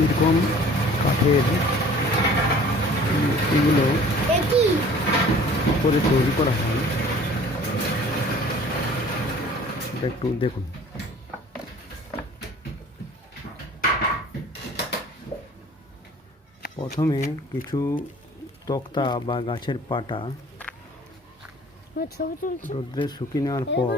এরকম কাঠের এগুলো করে তৈরি করা হয়। এটা একটু দেখুন। প্রথমে কিছু তক্তা বা গাছের পাতা রোদ্রে শুকিয়ে নেওয়ার পর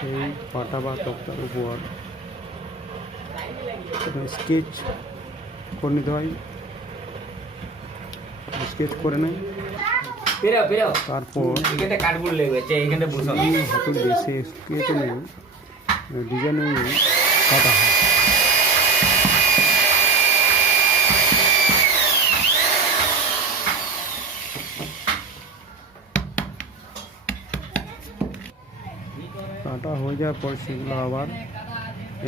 সেই পাতা বা তক্তার উপর স্কেচ করে নিতে হয়। স্কেচ করে নেয়, তারপর হাতুর বেশি স্কেচ নিয়ে ডিজাইন কাটা হয়। কাটা হয়ে যাওয়ার পর সেগুলো আবার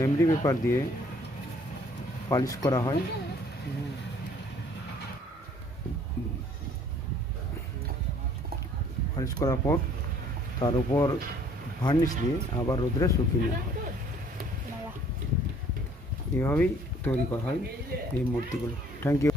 এমডি পেপার দিয়ে পালিশ করা হয়। পালিশ করার পর তার উপর ভার্নিশ দিয়ে আবার রোদ্রে শুকিয়ে নেওয়া হয়। এভাবেই তৈরি করা হয় এই মূর্তিগুলো। Thank you.